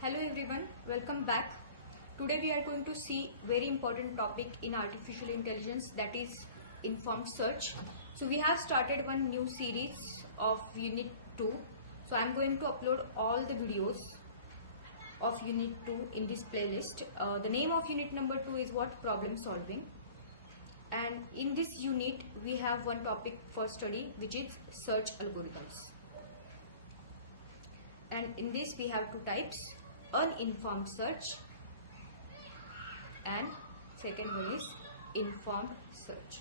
Hello everyone, welcome back. Today we are going to see very important topic in artificial intelligence, that is informed search. So we have started one new series of unit 2. So I am going to upload all the videos of unit 2 in this playlist. The name of unit number 2 is what? Problem solving. And in this unit we have one topic for study, which is search algorithms. And in this we have two types: uninformed search and second one is informed search.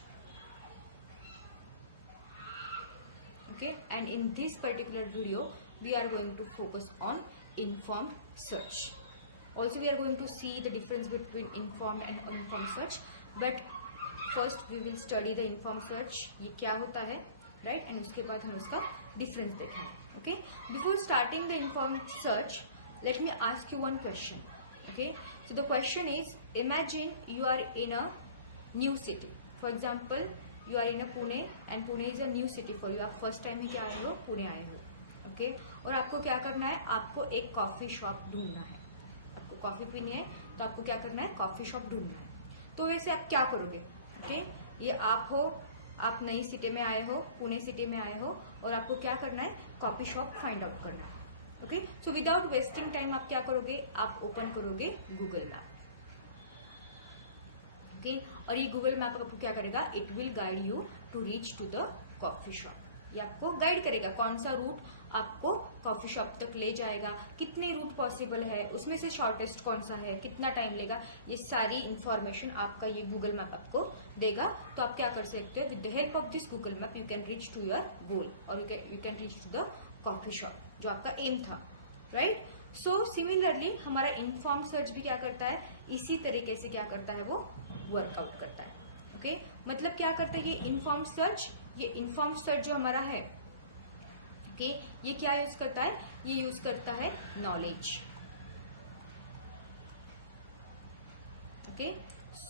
Okay, and in this particular video we are going to focus on informed search. Also we are going to see the difference between informed and uninformed search, but first we will study the informed search, ये क्या होता है, right? And उसके बाद हम इसका difference देखेंगे. Okay, before starting the informed search, let me ask you one question. Okay, so the question is, imagine you are in a new city. For example, you are in a Pune and Pune is a new city for you. आप first time ही क्या आए हो, पुणे आए हो. Okay, और आपको क्या करना है, आपको एक कॉफी शॉप ढूंढना है. आपको कॉफी पीनी है तो आपको क्या करना है, कॉफी शॉप ढूंढना है. तो वैसे आप क्या करोगे? Okay, ये आप हो, आप नई सिटी में आए हो, पुणे सिटी में आए हो और आपको क्या करना है, कॉफी शॉप फाइंड आउट करना है. Okay, so without wasting time आप क्या करोगे, आप ओपन करोगे गूगल मैप. ओके, और ये गूगल मैप आपको क्या करेगा, it will guide you to reach to the coffee shop. ये आपको गाइड करेगा कौन सा रूट आपको कॉफी शॉप तक ले जाएगा, कितने रूट पॉसिबल है, उसमें से शॉर्टेस्ट कौन सा है, कितना टाइम लेगा, ये सारी इंफॉर्मेशन आपका ये गूगल मैप आपको देगा. तो आप क्या कर सकते हो, with the help of this Google map you can reach to your goal और you can reach to the coffee shop जो आपका एम था, राइट? सो सिमिलरली हमारा इन्फॉर्म सर्च भी क्या करता है, इसी तरीके से क्या करता है, वो वर्कआउट करता है. ओके, मतलब क्या करता है ये इन्फॉर्म सर्च, ये इन्फॉर्म सर्च जो हमारा है, ओके, ये क्या यूज करता है, ये यूज करता है knowledge. Okay,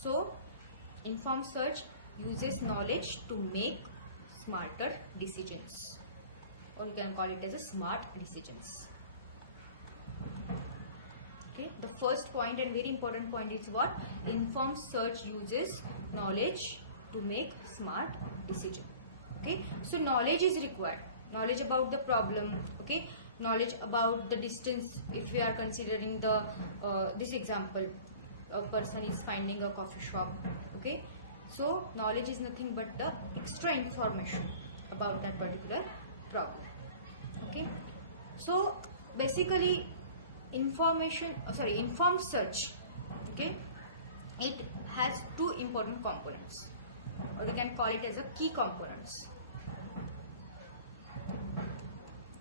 so inform search uses knowledge to make smarter decisions, or you can call it as a smart decisions. Okay, the first point and very important point is what, informed search uses knowledge to make smart decision. Okay, so knowledge is required, knowledge about the problem. Okay, knowledge about the distance. If we are considering the this example, a person is finding a coffee shop. Okay, so knowledge is nothing but the extra information about that particular problem. Okay, so basically informed search, okay, it has two important components, or we can call it as a key components.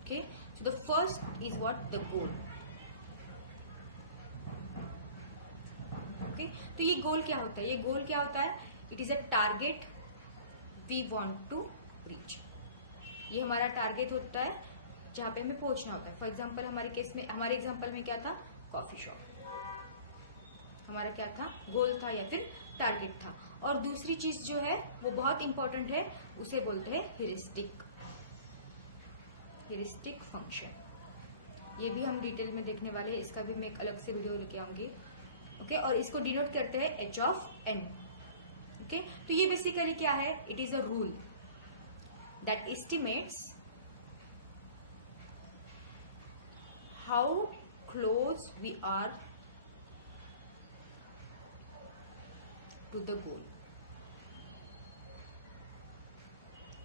Okay, so the first is what, the goal. Okay, तो ये गोल क्या होता है, ये गोल क्या होता है, it is a target we want to reach. ये हमारा टारगेट होता है जहाँ पे हमें पहुंचना होता है. फॉर एग्जांपल हमारे केस में, हमारे एग्जांपल में क्या था, कॉफी शॉप हमारा क्या था, गोल था या फिर टारगेट था. और दूसरी चीज जो है वो बहुत इंपॉर्टेंट है, उसे बोलते हैं ह्यूरिस्टिक फंक्शन. ये भी हम डिटेल में देखने वाले हैं, इसका भी मैं एक अलग से वीडियो लेके आऊंगी. ओके, और इसको डिनोट करते हैं एच ऑफ एन. ओके, तो ये बेसिकली क्या है, it is a rule that estimates how close we are to the goal.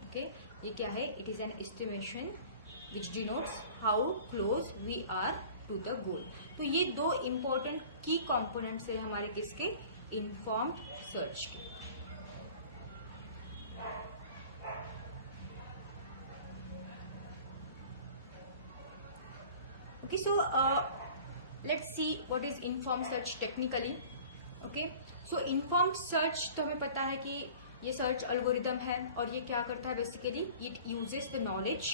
Okay, ये क्या है, it is an estimation which denotes how close we are to the goal. तो ये दो important key components है हमारे किसके, informed search के. Okay, so let's see what is informed search technically. Okay, so informed search तो हमें पता है कि ये सर्च अल्गोरिदम है और ये क्या करता है, basically it uses the knowledge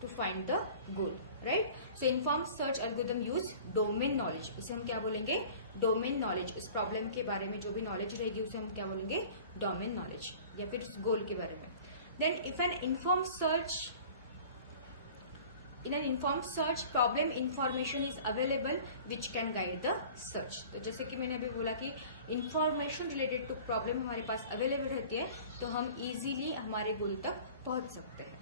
to find the goal, right? So informed search algorithm use domain knowledge. इसे हम क्या बोलेंगे, डोमेन नॉलेज. इस प्रॉब्लम के बारे में जो भी नॉलेज रहेगी उसे हम क्या बोलेंगे, डोमेन नॉलेज, या फिर गोल के बारे में. Then if an informed search in an informed search problem information is available which can guide the search. तो जैसे कि मैंने अभी बोला कि इंफॉर्मेशन रिलेटेड टू प्रॉब्लम हमारे पास अवेलेबल रहती है तो हम इजीली हमारे गोल तक पहुंच सकते हैं।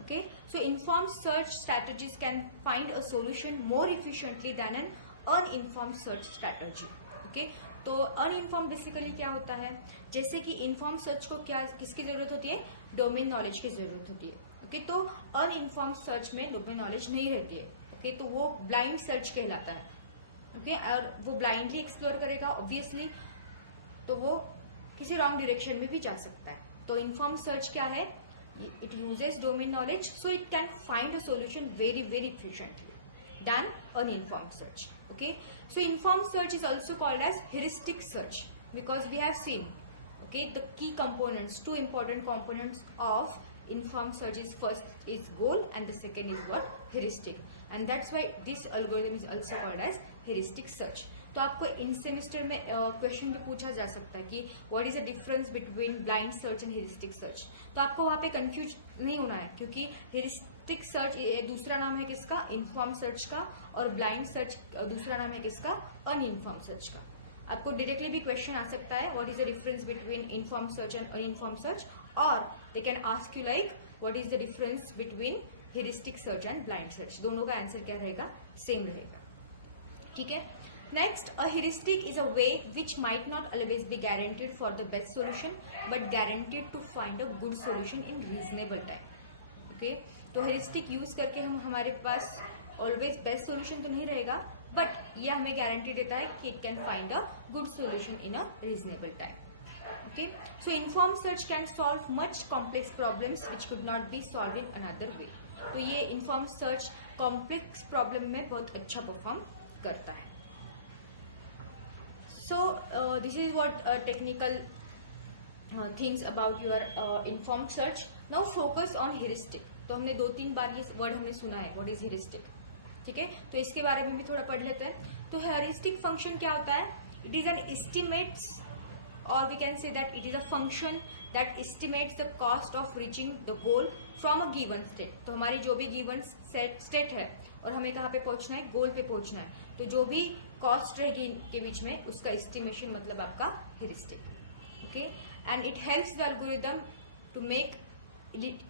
Okay, so informed search strategies can find a solution more efficiently than an uninformed search strategy. Okay, तो अनइन्फॉर्म बेसिकली क्या होता है, जैसे कि इन्फॉर्म सर्च को क्या किसकी जरूरत होती है, डोमेन नॉलेज की जरूरत होती है। ओके, तो अनइन्फॉर्म सर्च में डोमेन नॉलेज नहीं रहती है। ओके, तो वो ब्लाइंड सर्च कहलाता है। ओके, और वो ब्लाइंडली एक्सप्लोर करेगा ऑब्वियसली, तो वो किसी रॉन्ग डायरेक्शन में भी जा सकता है। तो इन्फॉर्म सर्च क्या है, it uses domain knowledge so it can find a solution very very efficiently than uninformed search. Okay, so informed search is also called as heuristic search because we have seen, okay, the key components, two important components of informed search is first is goal and the second is what, heuristic, and that's why this algorithm is also called as heuristic search। तो आपको इन semester में question भी पूछा जा सकता है कि what is the difference between blind search and heuristic search. तो आपको वहां पे कंफ्यूज नहीं होना है क्योंकि हेरिस्टिक सर्च दूसरा नाम है किसका, इन्फॉर्म सर्च का, और ब्लाइंड सर्च दूसरा नाम है किसका, अनइन्फॉर्म सर्च का। आपको डायरेक्टली भी क्वेश्चन आ सकता है what is the difference between inform search and uninform search, और they can ask you like what is the difference between heuristic search and blind search. दोनों का आंसर क्या रहेगा, सेम रहेगा। ठीक है, next, a heuristic is a way which might not always be guaranteed for the best solution but guaranteed to find a good solution in reasonable time। okay, तो heuristic use करके हम हमारे पास always best solution तो नहीं रहेगा but यह हमें guarantee देता है कि it can find a good solution in a reasonable time। okay, so informed search can solve much complex problems which could not be solved in another way। तो ये informed search complex problem में बहुत अच्छा perform करता है। So this is what technical things about your informed search। Now focus on heuristic। तो हमने 2-3 बार ये वर्ड हमने सुना है, what is heuristic। ठीक है, तो इसके बारे में भी थोड़ा पढ़ लेते हैं। तो heuristic function क्या होता है, it is an estimates or we can say that it is a function that estimates the cost of reaching the goal from a given state। तो हमारी जो भी given state है और हमें कहाँ पे पहुंचना है, गोल पे पहुंचना है, तो जो भी कॉस्ट रहेगी इनके बीच में उसका एस्टिमेशन मतलब आपका heuristic. Okay, and it helps the algorithm to make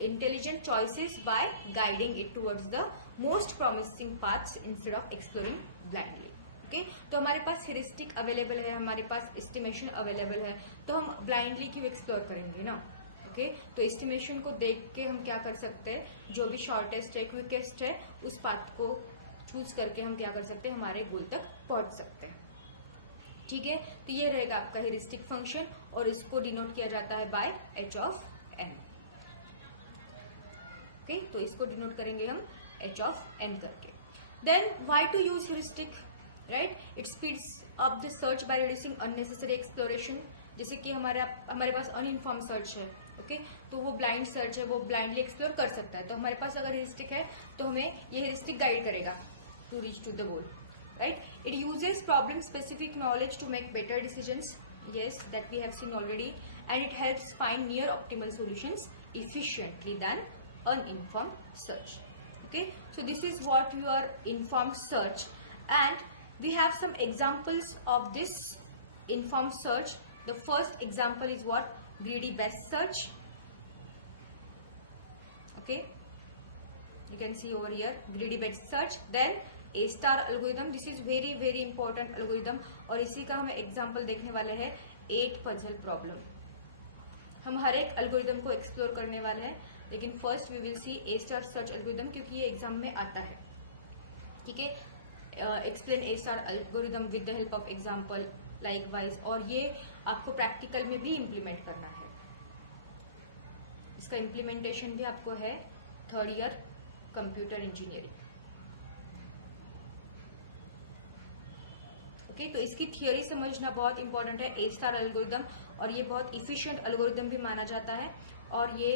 intelligent choices by guiding it towards the most promising paths instead of exploring blindly. Okay, तो हमारे पास हेरिस्टिक अवेलेबल है, हमारे पास एस्टिमेशन अवेलेबल है, तो हम ब्लाइंडली क्यों एक्सप्लोर करेंगे ना। ओके, तो एस्टिमेशन को देख के हम क्या कर सकते हैं, जो भी शॉर्टेस्ट है, क्विकेस्ट है, उस पाथ को चूज करके हम क्या कर सकते हैं, हमारे गोल तक पहुंच सकते हैं। ठीक है, तो ये रहेगा आपका हेरिस्टिक फंक्शन और इसको डिनोट किया जाता है by h of n। Okay, तो इसको डिनोट करेंगे हम h ऑफ n करके। Then why to use heuristic, right, it speeds up the search by reducing unnecessary exploration. जैसे कि हमारे पास अनइन्फॉर्म सर्च है, ओके, तो वो ब्लाइंड सर्च है, वो ब्लाइंडली एक्सप्लोर कर सकता है। तो हमारे पास अगर हेरिस्टिक है तो हमें ये हेरिस्टिक गाइड करेगा to reach to the goal, right? It uses problem specific knowledge to make better decisions, yes, that we have seen already, and it helps find near optimal solutions efficiently than uninformed search। Okay, so this is what your informed search, and we have some examples of this informed search। The first example is what, greedy best search। Okay, you can see over here greedy best search। then A star algorithm, this is very very important algorithm, और इसी का हम example देखने वाले हैं 8 puzzle problem. हम हर एक algorithm को एक्सप्लोर करने वाले हैं, लेकिन first we will see A star search algorithm क्योंकि ये एग्जाम में आता है। ठीक है, explain A star algorithm with the help of example like wise, और ये आपको प्रैक्टिकल में भी इम्प्लीमेंट करना है। इसका इम्प्लीमेंटेशन भी आपको है 3rd year computer engineering. Okay, तो इसकी थियोरी समझना बहुत इंपॉर्टेंट है, ए स्टार एल्गोरिथम, और ये बहुत इफिशिएंट एल्गोरिथम भी माना जाता है, और ये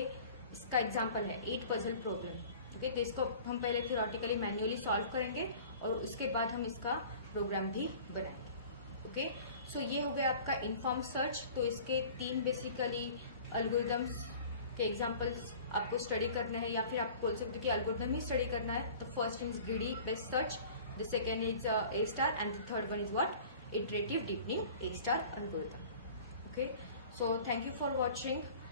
इसका एग्जांपल है 8 पजल प्रॉब्लम। ओके, तो इसको हम पहले थियोरेटिकली मैन्युअली सॉल्व करेंगे और उसके बाद हम इसका प्रोग्राम भी बनाएंगे। ओके, सो ये हो गया आपका इन्फॉर्म सर्च। तो इसके 3 बेसिकली एल्गोरिथम्स के एग्जांपल्स आपको स्टडी करना है, या फिर आप बोल सकते हो कि एल्गोरिथम ही स्टडी करना है, तो first is greedy best search, the second is A star, and the third one is what, iterative deepening A star algorithm. Okay, so thank you for watching.